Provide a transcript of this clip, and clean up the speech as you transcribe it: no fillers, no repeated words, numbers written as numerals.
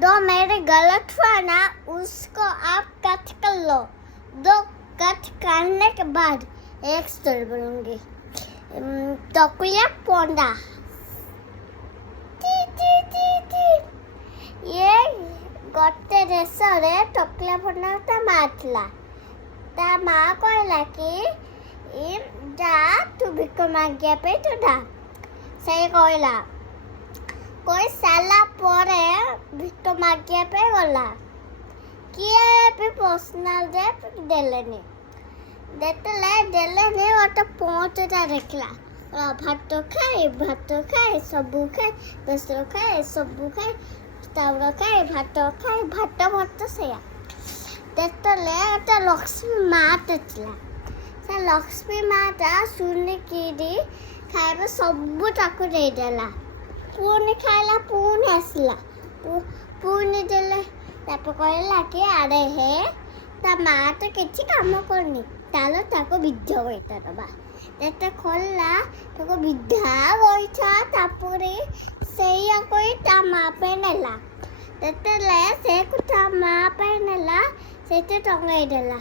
जो मेरे गलत हुआ ना उसको आप कट कर लो। दो कट करने के बाद एक स्टोरी बोलूंगी। टकुलिया पोंडा टी टी टी टी ये गोटे देश रे टकुलिया पोंडा ता मारला ता माँ कहला कि जा तू भिक मांगिया पे तो जा से कहला कोई साला परे भिक मागिया पे गला किए भी पर्सनल दे देलेनी देलेनी ओटा पहुंचता देखला भात खाए सबू खाए बेसर खाए सबू खाए चाउल खाए भात भात सेया देतले ओटा लक्ष्मी माँ तेचला से लक्ष्मी माँ ता सुनी की खाए सबू ताकू दे देला पुणी खाइला पुणी आसला पुणी देले तापर कहला कि अरे हे ता माँ तो किसी काम करनी तालो ताको विद्या गईता दबा तेते खोलला ताको विद्या गईछा तापरे सेया कोई ता माँ पे नेला तेते ले से को ता माँ पे नेला सेते टंगाई देला